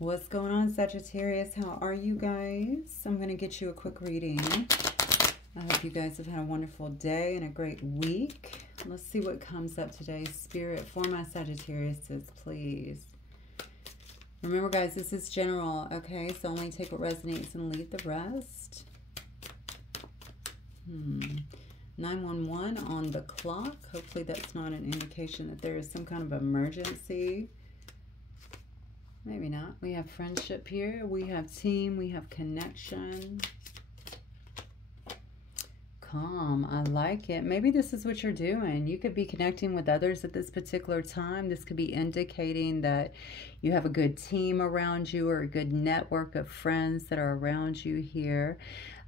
What's going on, Sagittarius? How are you guys? I'm going to get you a quick reading. I hope you guys have had a wonderful day and a great week. Let's see what comes up today. Spirit, for my Sagittariuses, please. Remember, guys, this is general, okay? So only take what resonates and leave the rest. 911 on the clock. Hopefully that's not an indication that there is some kind of emergency. Maybe not. We have friendship here. We have team. We have connection. Calm. I like it. Maybe this is what you're doing. You could be connecting with others at this particular time. This could be indicating that you have a good team around you or a good network of friends that are around you here.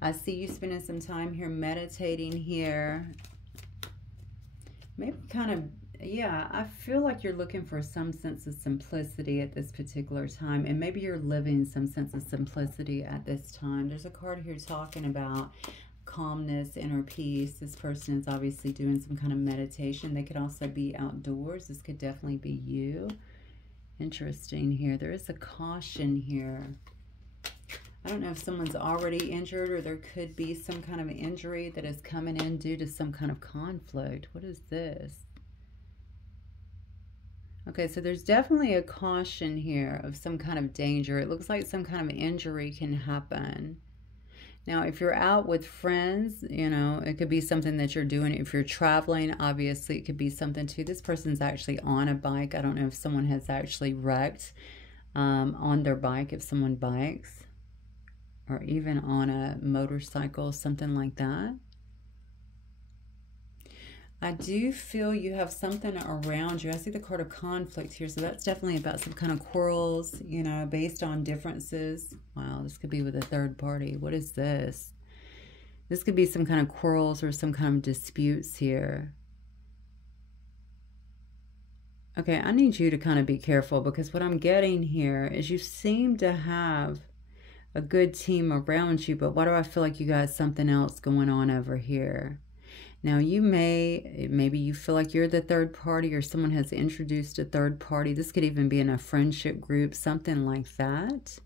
I see you spending some time here meditating here. Maybe kind of, yeah, I feel like you're looking for some sense of simplicity at this particular time. And maybe you're living some sense of simplicity at this time. There's a card here talking about calmness, inner peace. This person is obviously doing some kind of meditation. They could also be outdoors. This could definitely be you. Interesting here. There is a caution here. I don't know if someone's already injured or there could be some kind of injury that is coming in due to some kind of conflict. What is this? Okay, so there's definitely a caution here of some kind of danger. It looks like some kind of injury can happen. Now, if you're out with friends, you know, it could be something that you're doing. If you're traveling, obviously, it could be something too. This person's actually on a bike. I don't know if someone has actually wrecked on their bike, if someone bikes, or even on a motorcycle, something like that. I do feel you have something around you. I see the card of conflict here, so that's definitely about some kind of quarrels, you know, based on differences. Wow, this could be with a third party. What is this? This could be some kind of quarrels or some kind of disputes here. Okay, I need you to kind of be careful because what I'm getting here is you seem to have a good team around you, but why do I feel like you got something else going on over here? Now, maybe you feel like you're the third party or someone has introduced a third party. This could even be in a friendship group, something like that.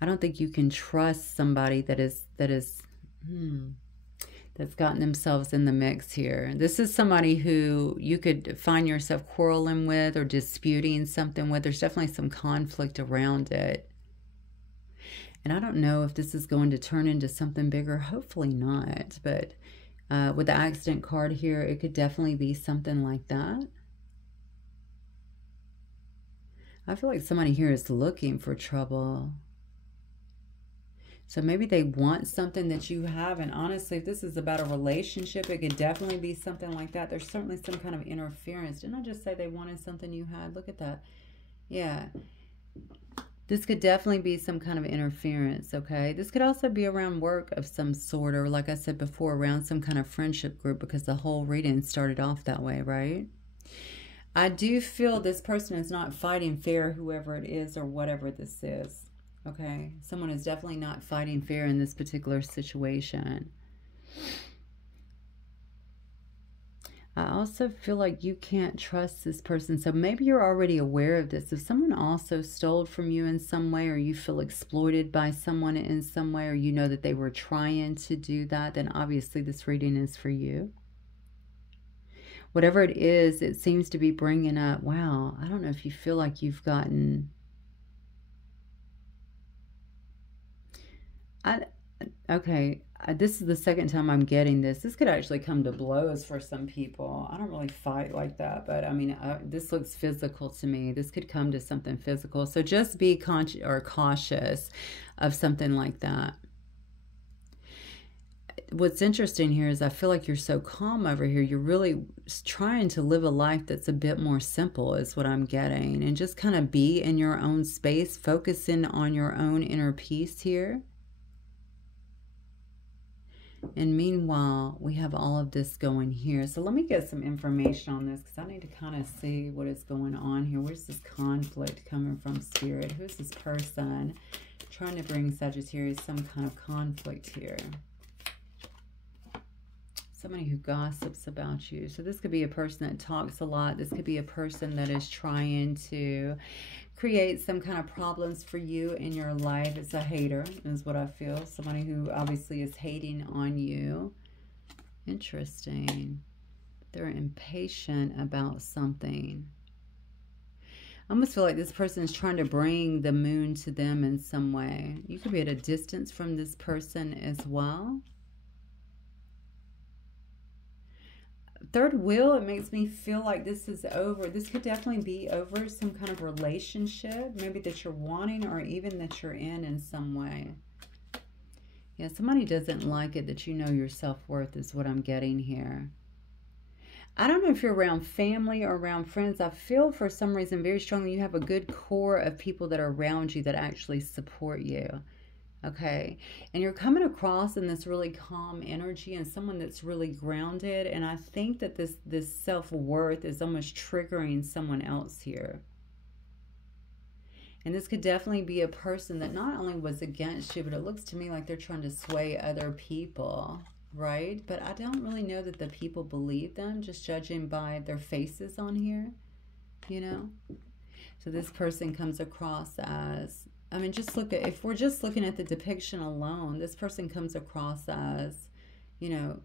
I don't think you can trust somebody that's gotten themselves in the mix here. This is somebody who you could find yourself quarreling with or disputing something with. There's definitely some conflict around it. And I don't know if this is going to turn into something bigger. Hopefully not, but with the accident card here, it could definitely be something like that. I feel like somebody here is looking for trouble. So maybe they want something that you have. And honestly, if this is about a relationship, it could definitely be something like that. There's certainly some kind of interference. Didn't I just say they wanted something you had? Look at that. Yeah. This could definitely be some kind of interference, okay? This could also be around work of some sort, or like I said before, around some kind of friendship group, because the whole reading started off that way, right? I do feel this person is not fighting fair, whoever it is or whatever this is, okay? Someone is definitely not fighting fair in this particular situation. I also feel like you can't trust this person. So maybe you're already aware of this. If someone also stole from you in some way, or you feel exploited by someone in some way, or you know that they were trying to do that, then obviously this reading is for you. Whatever it is, it seems to be bringing up, wow, I don't know if you feel like you've gotten... Okay, this is the second time I'm getting this. This could actually come to blows for some people. I don't really fight like that, but I mean, this looks physical to me. This could come to something physical. So just be conscious or cautious of something like that. What's interesting here is I feel like you're so calm over here. You're really trying to live a life that's a bit more simple is what I'm getting. And just kind of be in your own space, focusing on your own inner peace here. And meanwhile, we have all of this going here. So let me get some information on this because I need to kind of see what is going on here. Where's this conflict coming from, Spirit? Who's this person trying to bring Sagittarius some kind of conflict here? somebody who gossips about you. So this could be a person that talks a lot. This could be a person that is trying to create some kind of problems for you in your life. It's a hater, is what I feel. Somebody who obviously is hating on you. Interesting. They're impatient about something. I almost feel like this person is trying to bring the moon to them in some way. You could be at a distance from this person as well. Third wheel, it makes me feel like this is over. This could definitely be over some kind of relationship, maybe that you're wanting or even that you're in some way. Yeah, somebody doesn't like it that you know your self-worth is what I'm getting here. I don't know if you're around family or around friends. I feel for some reason very strongly you have a good core of people that are around you that actually support you. Okay, and you're coming across in this really calm energy and someone that's really grounded. And I think that this self-worth is almost triggering someone else here. And this could definitely be a person that not only was against you, but it looks to me like they're trying to sway other people, right? But I don't really know that the people believe them, just judging by their faces on here, you know? So this person comes across as, I mean, just look at, if we're just looking at the depiction alone, this person comes across as, you know,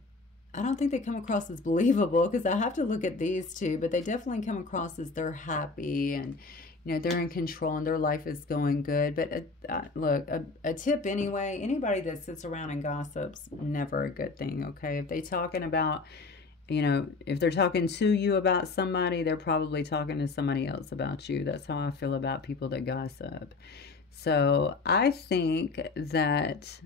I don't think they come across as believable because I have to look at these two, but they definitely come across as they're happy and, you know, they're in control and their life is going good. But look, a tip anyway, anybody that sits around and gossips, never a good thing, okay? If they talking about, you know, if they're talking to you about somebody, they're probably talking to somebody else about you. That's how I feel about people that gossip. So I think that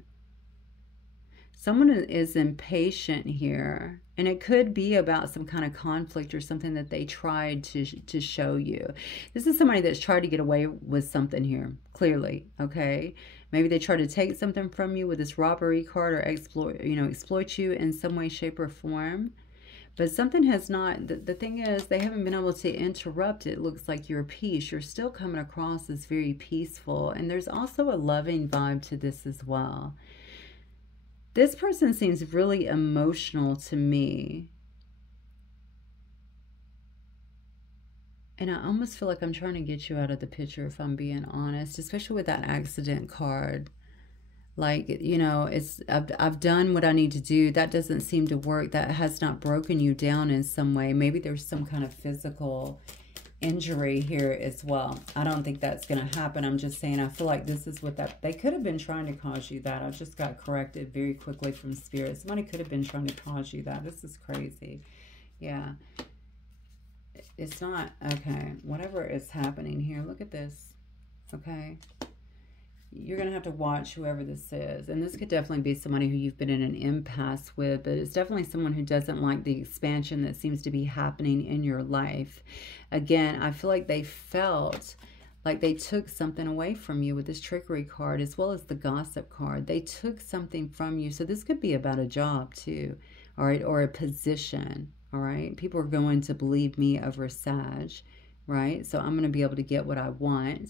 someone is impatient here, and it could be about some kind of conflict or something that they tried to show you. This is somebody that's tried to get away with something here, clearly, okay? Maybe they try to take something from you with this robbery card or exploit you in some way, shape, or form. But something has not, the thing is, they haven't been able to interrupt it. It looks like your peace. You're still coming across as very peaceful. And there's also a loving vibe to this as well. This person seems really emotional to me. And I almost feel like I'm trying to get you out of the picture, if I'm being honest, especially with that accident card. Like, you know, I've done what I need to do. That doesn't seem to work. That has not broken you down in some way. Maybe there's some kind of physical injury here as well. I don't think that's going to happen. I'm just saying, I feel like this is what they could have been trying to cause you that. I just got corrected very quickly from Spirit. Somebody could have been trying to cause you that. This is crazy. Yeah. It's not, okay, whatever is happening here. Look at this. Okay. You're going to have to watch whoever this is. And this could definitely be somebody who you've been in an impasse with, but it's definitely someone who doesn't like the expansion that seems to be happening in your life. Again, I feel like they felt like they took something away from you with this trickery card as well as the gossip card. They took something from you. So this could be about a job too, all right, or a position, all right? People are going to believe me over Sag, right? So I'm going to be able to get what I want.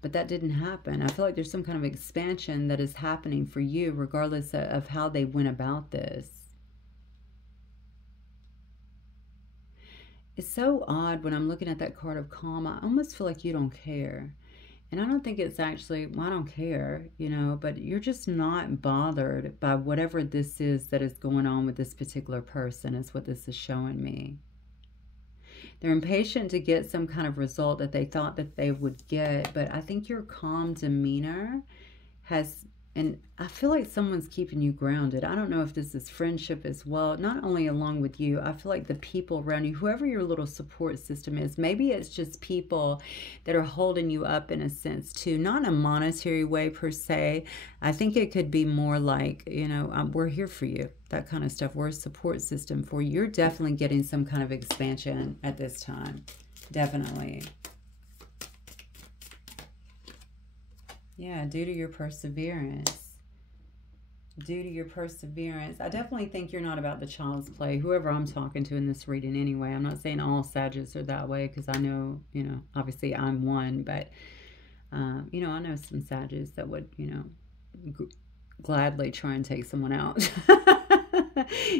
But that didn't happen. I feel like there's some kind of expansion that is happening for you regardless of how they went about this. It's so odd when I'm looking at that card of calm. I almost feel like you don't care. And I don't think it's actually, well, I don't care, you know, but you're just not bothered by whatever this is that is going on with this particular person is what this is showing me. They're impatient to get some kind of result that they thought that they would get, but I think your calm demeanor has, and I feel like someone's keeping you grounded. I don't know if this is friendship as well, not only along with you. I feel like the people around you, whoever your little support system is, maybe it's just people that are holding you up in a sense too, not in a monetary way per se. I think it could be more like, you know, we're here for you, that kind of stuff. We're a support system for you. You're definitely getting some kind of expansion at this time. Definitely. Yeah, due to your perseverance. Due to your perseverance. I definitely think you're not about the child's play. Whoever I'm talking to in this reading anyway. I'm not saying all Sagittarius are that way because I know, you know, obviously I'm one. But, you know, I know some Sagittarius that would, you know, gladly try and take someone out.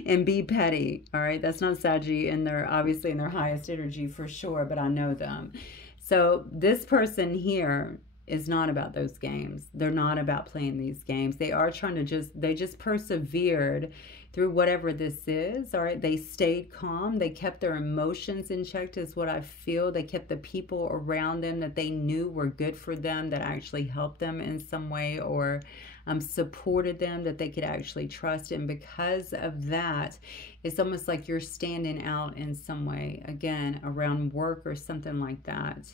and be petty. All right, that's not Saggy in their, obviously in their highest energy for sure, but I know them. So this person here is not about those games. They're not about playing these games. They are trying to they just persevered through whatever this is. All right, they stayed calm. They kept their emotions in check, is what I feel. They kept the people around them that they knew were good for them, that actually helped them in some way, or supported them, that they could actually trust. And because of that, it's almost like you're standing out in some way, again, around work or something like that.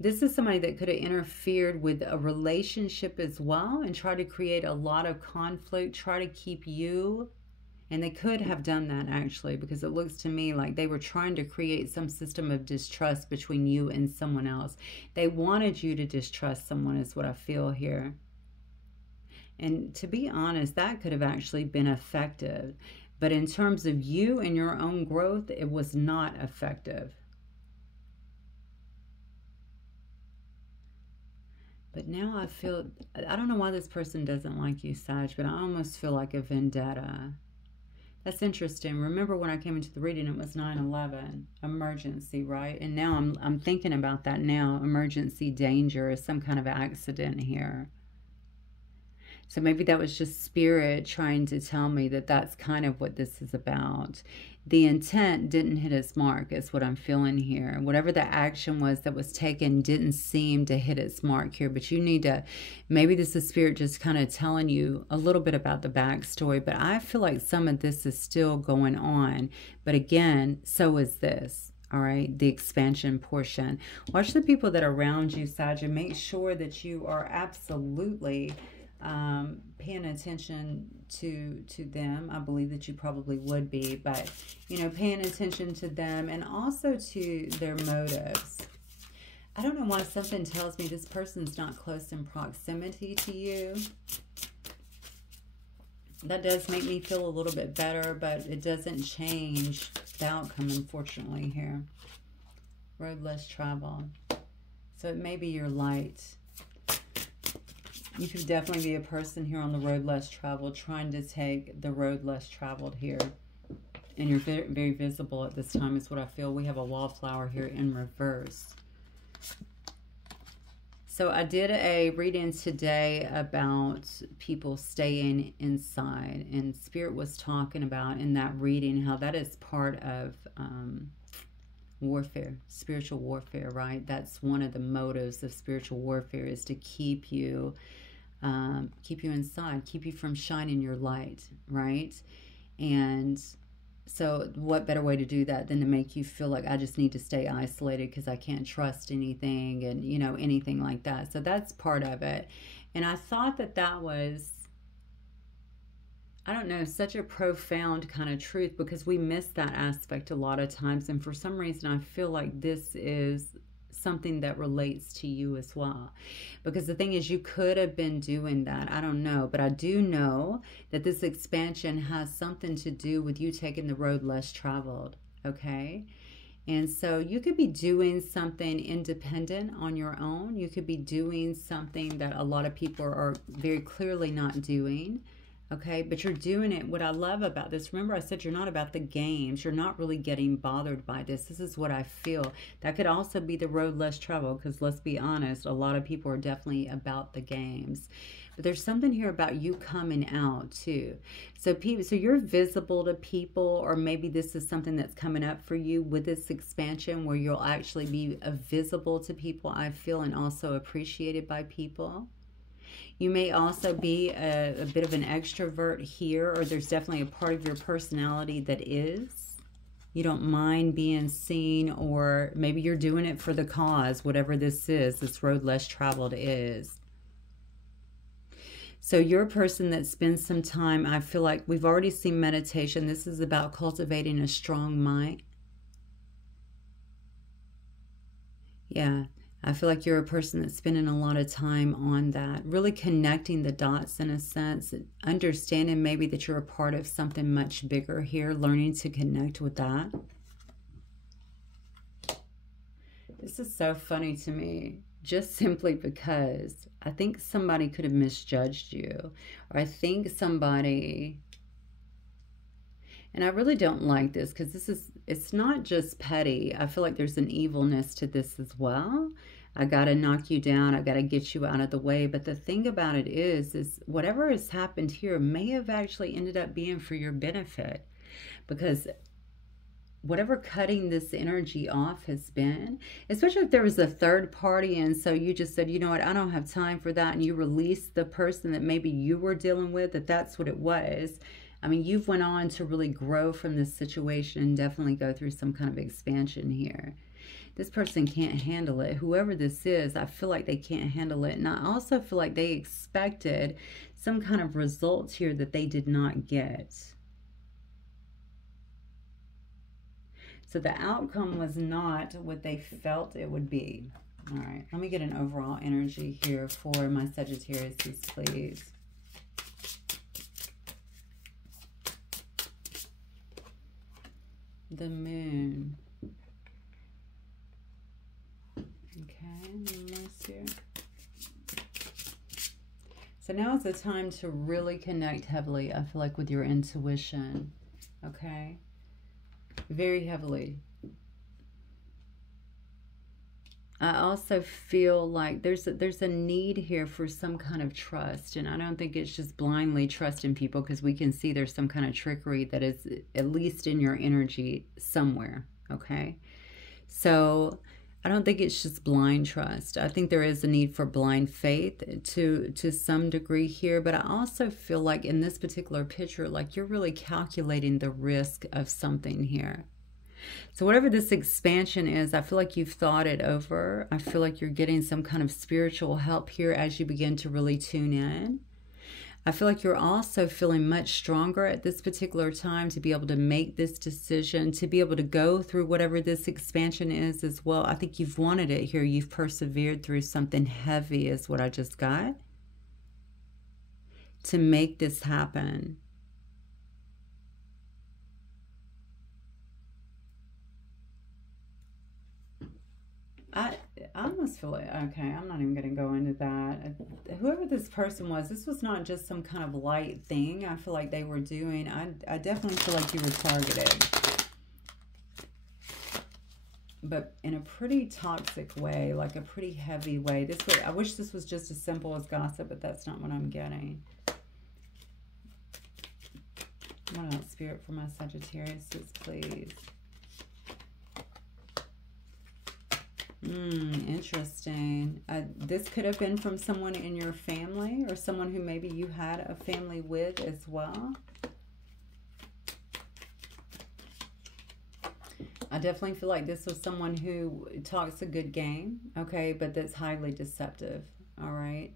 This is somebody that could have interfered with a relationship as well and try to create a lot of conflict, try to keep you. And they could have done that, actually, because it looks to me like they were trying to create some system of distrust between you and someone else. They wanted you to distrust someone, is what I feel here. And to be honest, that could have actually been effective. But in terms of you and your own growth, it was not effective. But now I feel, I don't know why this person doesn't like you, Sag, but I almost feel like a vendetta. That's interesting. Remember when I came into the reading, it was 9/11, emergency, right? And now I'm thinking about that now, emergency danger, some kind of accident here. So maybe that was just spirit trying to tell me that that's kind of what this is about. The intent didn't hit its mark, is what I'm feeling here. Whatever the action was that was taken didn't seem to hit its mark here. But you need to, maybe this is spirit just kind of telling you a little bit about the backstory. But I feel like some of this is still going on. But again, so is this. All right, the expansion portion. Watch the people that are around you, Sag, and make sure that you are absolutely paying attention to them. I believe that you probably would be, but you know, paying attention to them and also to their motives. I don't know why something tells me this person's not close in proximity to you. That does make me feel a little bit better, but it doesn't change the outcome, unfortunately, here. Road less traveled. So it may be your light. You could definitely be a person here on the road less traveled, trying to take the road less traveled here. And you're very, very visible at this time, is what I feel. We have a wallflower here in reverse. So I did a reading today about people staying inside. And Spirit was talking about in that reading how that is part of warfare, spiritual warfare, right? That's one of the motives of spiritual warfare, is to keep you inside, keep you from shining your light, right? And so what better way to do that than to make you feel like I just need to stay isolated because I can't trust anything, and you know, anything like that. So that's part of it. And I thought that that was, I don't know, such a profound kind of truth, because we miss that aspect a lot of times. And for some reason, I feel like this is something that relates to you as well. Because the thing is, you could have been doing that. I don't know. But I do know that this expansion has something to do with you taking the road less traveled. Okay? And so you could be doing something independent on your own. You could be doing something that a lot of people are very clearly not doing. Okay, but you're doing it. What I love about this, remember I said you're not about the games. You're not really getting bothered by this. This is what I feel. That could also be the road less traveled, because let's be honest, a lot of people are definitely about the games. But there's something here about you coming out too. So you're visible to people, or maybe this is something that's coming up for you with this expansion where you'll actually be visible to people, I feel, and also appreciated by people. You may also be a bit of an extrovert here, or there's definitely a part of your personality that is. You don't mind being seen, or maybe you're doing it for the cause, whatever this is, this road less traveled is. So you're a person that spends some time, I feel like we've already seen meditation. This is about cultivating a strong mind. Yeah. I feel like you're a person that's spending a lot of time on that, really connecting the dots in a sense, understanding maybe that you're a part of something much bigger here, learning to connect with that. This is so funny to me, just simply because I think somebody could have misjudged you, or I think somebody, and I really don't like this because it's not just petty. I feel like there's an evilness to this as well. I got to knock you down. I got to get you out of the way. But the thing about it is whatever has happened here may have actually ended up being for your benefit, because whatever cutting this energy off has been, especially if there was a third party and so you just said, you know what, I don't have time for that, and you released the person that maybe you were dealing with, that's what it was. I mean, you've went on to really grow from this situation and definitely go through some kind of expansion here. This person can't handle it. Whoever this is, I feel like they can't handle it. And I also feel like they expected some kind of results here that they did not get. So the outcome was not what they felt it would be. All right, let me get an overall energy here for my Sagittarius, please. The moon. Okay, nice here. So now is the time to really connect heavily, I feel like, with your intuition. Okay? Very heavily. I also feel like there's a need here for some kind of trust, and I don't think it's just blindly trusting people, because we can see there's some kind of trickery that is at least in your energy somewhere. Okay, so I don't think it's just blind trust. I think there is a need for blind faith to some degree here, but I also feel like in this particular picture, like you're really calculating the risk of something here. So whatever this expansion is, I feel like you've thought it over. I feel like you're getting some kind of spiritual help here as you begin to really tune in. I feel like you're also feeling much stronger at this particular time to be able to make this decision, to be able to go through whatever this expansion is as well. I think you've wanted it here. You've persevered through something heavy is what I just got, to make this happen. I almost feel like, okay, I'm not even going to go into that. Whoever this person was, this was not just some kind of light thing I feel like they were doing. I definitely feel like you were targeted, but in a pretty toxic way, like a pretty heavy way. I wish this was just as simple as gossip, but that's not what I'm getting. What else, Spirit, for my Sagittarius, please? Interesting. This could have been from someone in your family, or someone who maybe you had a family with as well. I definitely feel like this was someone who talks a good game, okay, but that's highly deceptive, all right?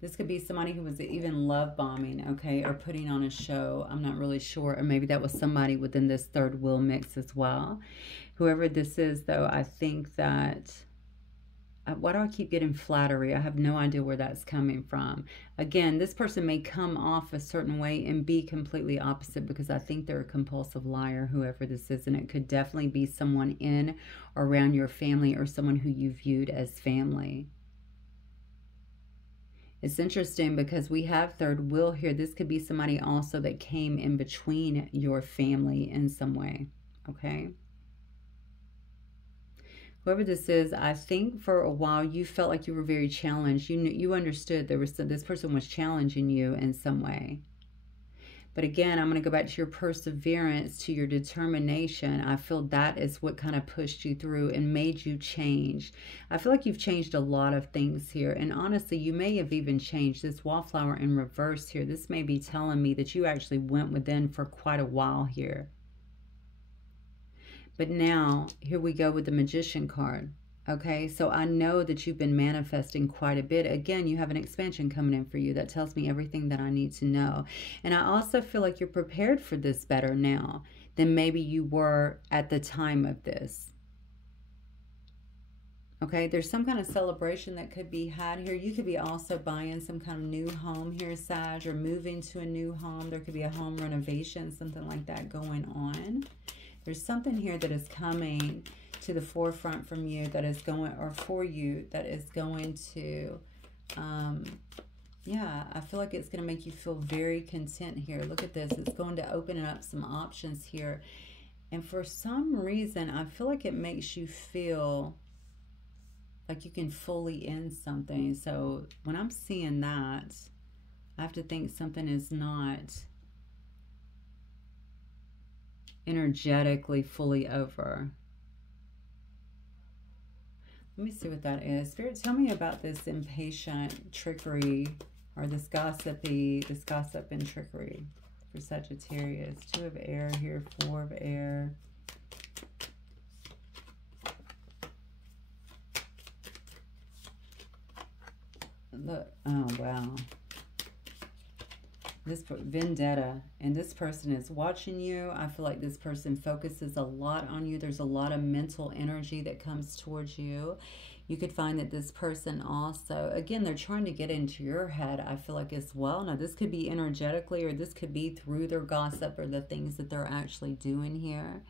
This could be somebody who was even love bombing, okay, or putting on a show. I'm not really sure. Or maybe that was somebody within this third wheel mix as well. Whoever this is, though, I think that... why do I keep getting flattery? I have no idea where that's coming from. Again, this person may come off a certain way and be completely opposite, because I think they're a compulsive liar, whoever this is. And it could definitely be someone in or around your family, or someone who you viewed as family. It's interesting because we have third wheel here. This could be somebody also that came in between your family in some way, okay? Whoever this is, I think for a while you felt like you were very challenged. You understood this person was challenging you in some way. But again, I'm going to go back to your perseverance, to your determination. I feel that is what kind of pushed you through and made you change. I feel like you've changed a lot of things here. And honestly, you may have even changed. This wallflower in reverse here, this may be telling me that you actually went within for quite a while here. But now, here we go with the Magician card. Okay, so I know that you've been manifesting quite a bit. Again, you have an expansion coming in for you. That tells me everything that I need to know. And I also feel like you're prepared for this better now than maybe you were at the time of this. Okay, there's some kind of celebration that could be had here. You could be also buying some kind of new home here, Sag, or moving to a new home. There could be a home renovation, something like that going on. There's something here that is coming to the forefront from you that is going, or for you, that is going to, yeah, I feel like it's going to make you feel very content here. Look at this. It's going to open up some options here. And for some reason, I feel like it makes you feel like you can fully end something. So when I'm seeing that, I have to think something is not energetically fully over. Let me see what that is. Spirit, tell me about this impatient trickery, or this gossip and trickery for Sagittarius. 2 of air here, 4 of air. Look, oh wow. This vendetta, and this person is watching you. I feel like this person focuses a lot on you. There's a lot of mental energy that comes towards you. You could find that this person also, again, they're trying to get into your head, I feel like, as well. Now, this could be energetically, or this could be through their gossip or the things that they're actually doing here.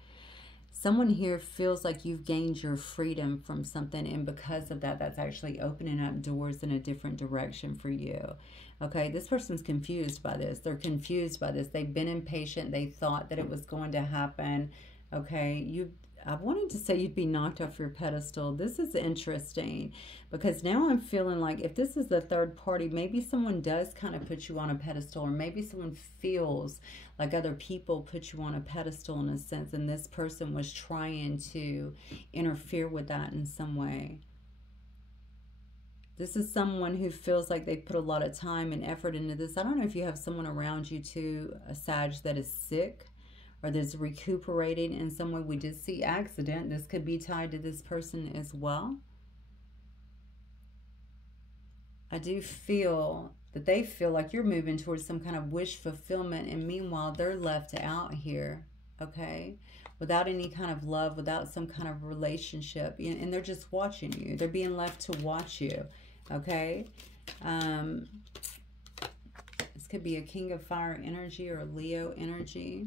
Someone here feels like you've gained your freedom from something, and because of that, that's actually opening up doors in a different direction for you. Okay, this person's confused by this. They're confused by this. They've been impatient. They thought that it was going to happen. Okay, I wanted to say you'd be knocked off your pedestal. This is interesting, because now I'm feeling like if this is the third party, maybe someone does kind of put you on a pedestal, or maybe someone feels like other people put you on a pedestal in a sense, and this person was trying to interfere with that in some way. This is someone who feels like they put a lot of time and effort into this. I don't know if you have someone around you too, a Sag, that is sick or that's recuperating in some way. We did see accident. This could be tied to this person as well. I do feel that they feel like you're moving towards some kind of wish fulfillment, and meanwhile they're left out here, okay, without any kind of love, without some kind of relationship, and they're just watching you. They're being left to watch you, okay. This could be a King of Fire energy or a Leo energy.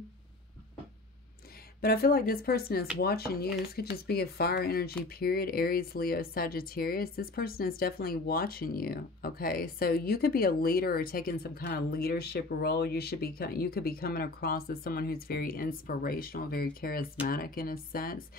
But I feel like this person is watching you. This could just be a fire energy, period. Aries, Leo, Sagittarius. This person is definitely watching you, okay? So you could be a leader or taking some kind of leadership role. You could be coming across as someone who's very inspirational, very charismatic in a sense.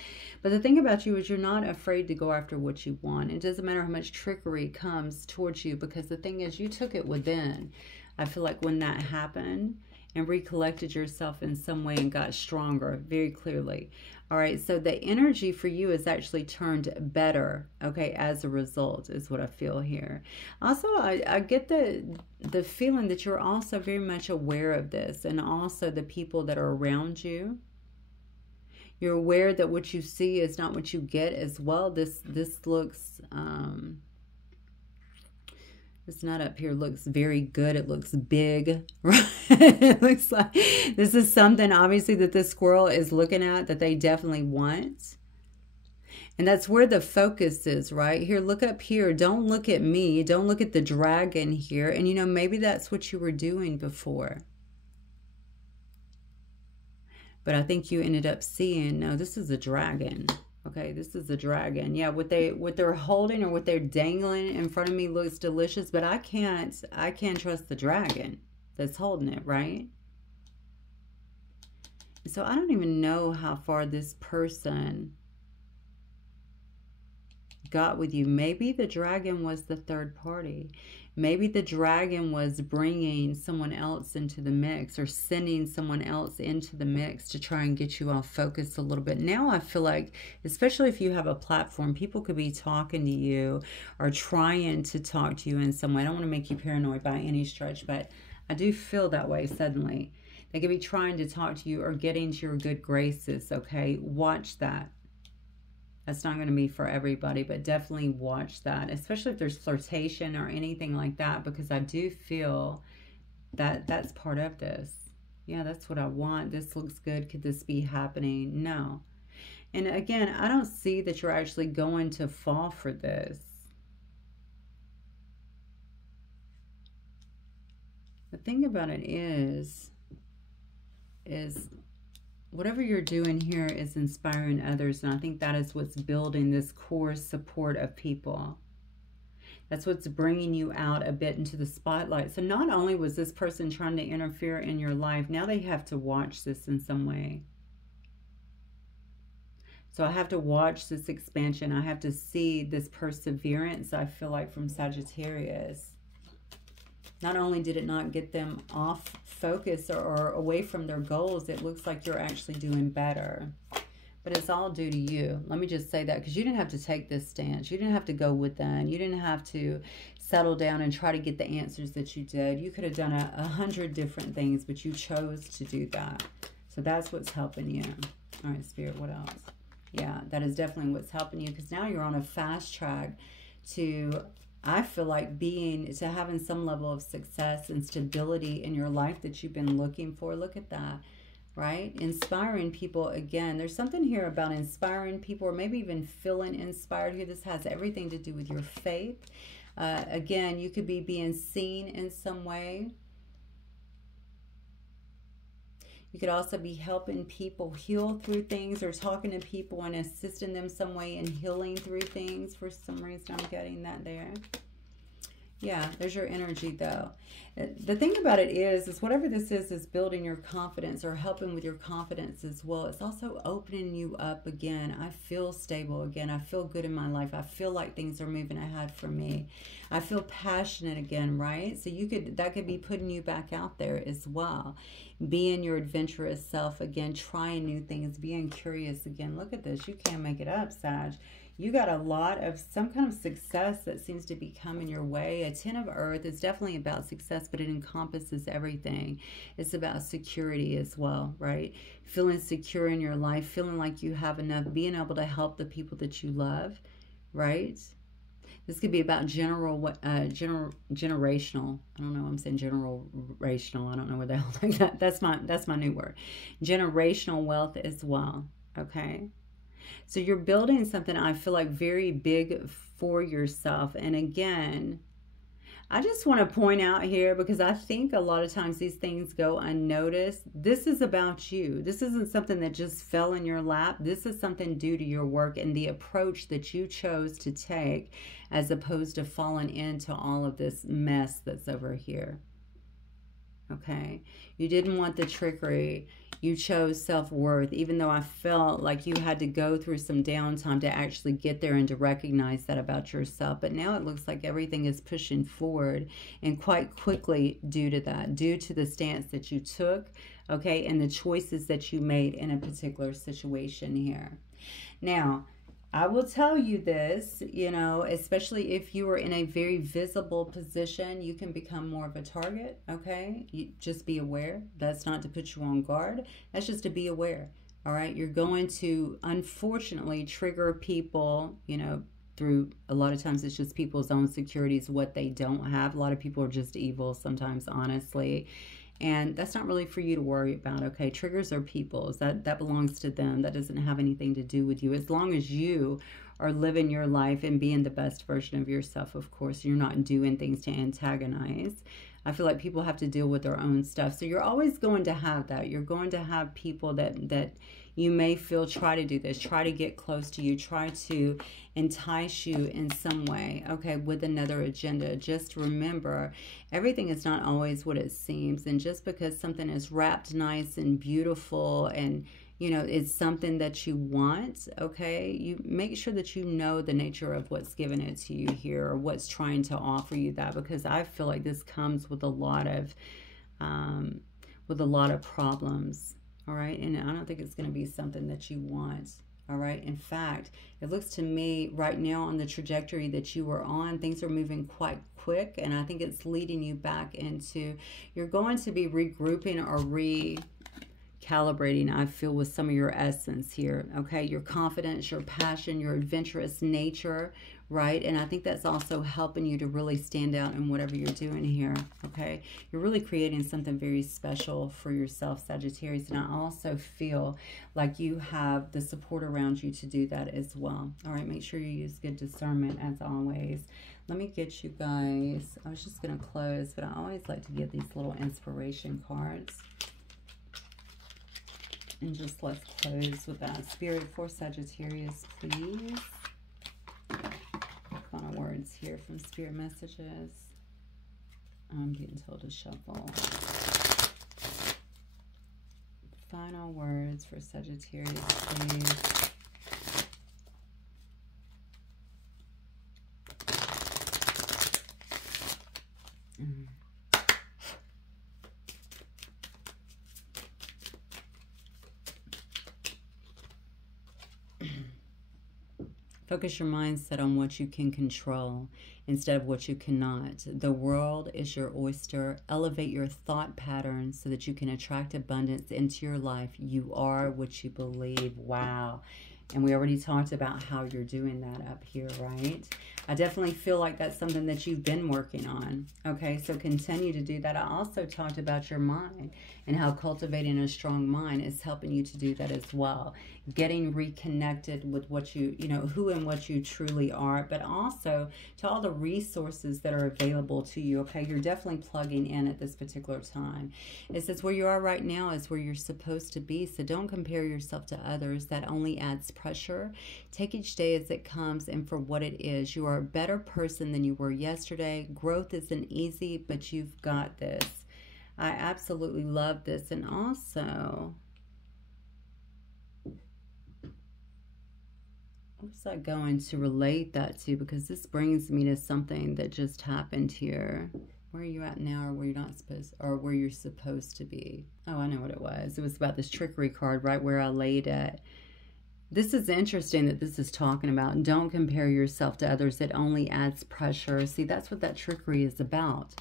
But the thing about you is you're not afraid to go after what you want. It doesn't matter how much trickery comes towards you, because the thing is you took it within. I feel like when that happened, and recollected yourself in some way and got stronger very clearly. All right, so the energy for you is actually turned better, okay, as a result is what I feel here. Also, I get the feeling that you're also very much aware of this, and also the people that are around you. You're aware that what you see is not what you get as well. This looks... This nut up here looks very good. It looks big, right? It looks like this is something, obviously, that this squirrel is looking at that they definitely want. And that's where the focus is, right? Here, look up here. Don't look at me. Don't look at the dragon here. And, you know, maybe that's what you were doing before. But I think you ended up seeing, no, this is a dragon. Okay, this is a dragon. Yeah, what they're holding or what they're dangling in front of me looks delicious, but I can't trust the dragon that's holding it, right? So I don't even know how far this person got with you. Maybe the dragon was the third party. Maybe the dragon was bringing someone else into the mix, or sending someone else into the mix to try and get you off focus a little bit. Now I feel like, especially if you have a platform, people could be talking to you or trying to talk to you in some way. I don't want to make you paranoid by any stretch, but I do feel that way suddenly. They could be trying to talk to you or get into your good graces, okay? Watch that. That's not going to be for everybody, but definitely watch that, especially if there's flirtation or anything like that, because I do feel that that's part of this. Yeah, that's what I want. This looks good. Could this be happening? No. And again, I don't see that you're actually going to fall for this. The thing about it is whatever you're doing here is inspiring others, and I think that is what's building this core support of people. That's what's bringing you out a bit into the spotlight. So not only was this person trying to interfere in your life, now they have to watch this in some way. So I have to watch this expansion. I have to see this perseverance, I feel like, from Sagittarius. Not only did it not get them off focus or away from their goals, it looks like you're actually doing better. But it's all due to you. Let me just say that, because you didn't have to take this stance. You didn't have to go within. You didn't have to settle down and try to get the answers that you did. You could have done 100 different things, but you chose to do that. So that's what's helping you. All right, Spirit, what else? Yeah, that is definitely what's helping you, because now you're on a fast track to, I feel like, to having some level of success and stability in your life that you've been looking for. Look at that, right? Inspiring people again. There's something here about inspiring people, or maybe even feeling inspired here. This has everything to do with your faith. Again, you could be being seen in some way. You could also be helping people heal through things, or talking to people and assisting them some way in healing through things. For some reason, I'm getting that there. Yeah, there's your energy, though. The thing about it is whatever this is building your confidence or helping with your confidence as well. It's also opening you up again. I feel stable again. I feel good in my life. I feel like things are moving ahead for me. I feel passionate again, right? So that could be putting you back out there as well. Being your adventurous self again, trying new things, being curious again. Look at this. You can't make it up, Sag. You got a lot of some kind of success that seems to be coming your way. A 10 of Earth is definitely about success, but it encompasses everything. It's about security as well, right? Feeling secure in your life, feeling like you have enough, being able to help the people that you love, right? This could be about generational. I don't know. I'm saying generational. I don't know what the hell like that. That's my new word. Generational wealth as well. Okay. So you're building something, I feel like, very big for yourself. And again, I just want to point out here, because I think a lot of times these things go unnoticed. This is about you. This isn't something that just fell in your lap. This is something due to your work and the approach that you chose to take, as opposed to falling into all of this mess that's over here. Okay, you didn't want the trickery. You chose self-worth, even though I felt like you had to go through some downtime to actually get there and to recognize that about yourself. But now it looks like everything is pushing forward, and quite quickly due to that, due to the stance that you took, okay, and the choices that you made in a particular situation here. Now, I will tell you this, you know, especially if you are in a very visible position, you can become more of a target, okay? You just be aware. That's not to put you on guard. That's just to be aware, all right? You're going to, unfortunately, trigger people, you know, through, a lot of times it's just people's own securities, what they don't have. A lot of people are just evil sometimes, honestly. And that's not really for you to worry about, okay? Triggers are people's. That belongs to them. That doesn't have anything to do with you. As long as you are living your life and being the best version of yourself, of course. You're not doing things to antagonize. I feel like people have to deal with their own stuff. So you're always going to have that. You're going to have people that you may feel try to do this, try to get close to you, try to entice you in some way, okay, with another agenda. Just remember, everything is not always what it seems. And just because something is wrapped nice and beautiful and, you know, it's something that you want, okay, you make sure that you know the nature of what's giving it to you here, or what's trying to offer you that, because I feel like this comes with a lot of problems. All right, and I don't think it's going to be something that you want. All right, in fact, it looks to me right now on the trajectory that you were on, things are moving quite quick, and I think it's leading you back into, you're going to be regrouping or recalibrating, I feel, with some of your essence here, okay? Your confidence, your passion, your adventurous nature, right? And I think that's also helping you to really stand out in whatever you're doing here, okay? You're really creating something very special for yourself, Sagittarius, and I also feel like you have the support around you to do that as well. All right, make sure you use good discernment as always. Let me get you guys, I was just going to close, but I always like to get these little inspiration cards. And just let's close with that. Spirit for Sagittarius, please. Final words here from Spirit messages. I'm getting told to shuffle. Final words for Sagittarius, please. Focus your mindset on what you can control instead of what you cannot. The world is your oyster. Elevate your thought patterns so that you can attract abundance into your life. You are what you believe. Wow. And we already talked about how you're doing that up here, right? I definitely feel like that's something that you've been working on. Okay, so continue to do that. I also talked about your mind and how cultivating a strong mind is helping you to do that as well. Getting reconnected with what you know, who and what you truly are, but also to all the resources that are available to you. Okay, you're definitely plugging in at this particular time. It says where you are right now is where you're supposed to be. So don't compare yourself to others. That only adds pressure. Take each day as it comes and for what it is. You are a better person than you were yesterday. Growth isn't easy, but you've got this. I absolutely love this. And also, what's that going to relate that to? Because this brings me to something that just happened here. Where are you at now, or where you're not supposed, or where you're supposed to be? Oh, I know what it was. It was about this trickery card, right where I laid it. This is interesting that this is talking about. Don't compare yourself to others. It only adds pressure. See, that's what that trickery is about,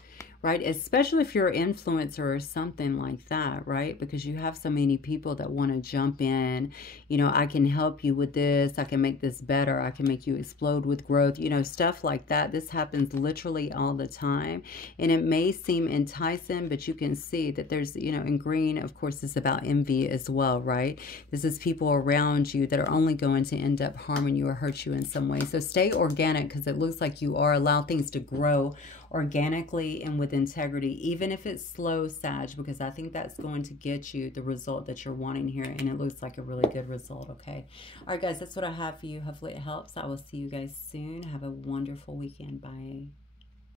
right? Especially if you're an influencer or something like that, right? Because you have so many people that want to jump in. You know, I can help you with this. I can make this better. I can make you explode with growth. You know, stuff like that. This happens literally all the time. And it may seem enticing, but you can see that there's, you know, in green, of course, it's about envy as well, right? This is people around you that are only going to end up harming you or hurt you in some way. So stay organic, because it looks like you are. Allow things to grow organically and with integrity, even if it's slow, Sag, because I think that's going to get you the result that you're wanting here, and it looks like a really good result. Okay, all right guys, that's what I have for you. Hopefully it helps. I will see you guys soon. Have a wonderful weekend. Bye.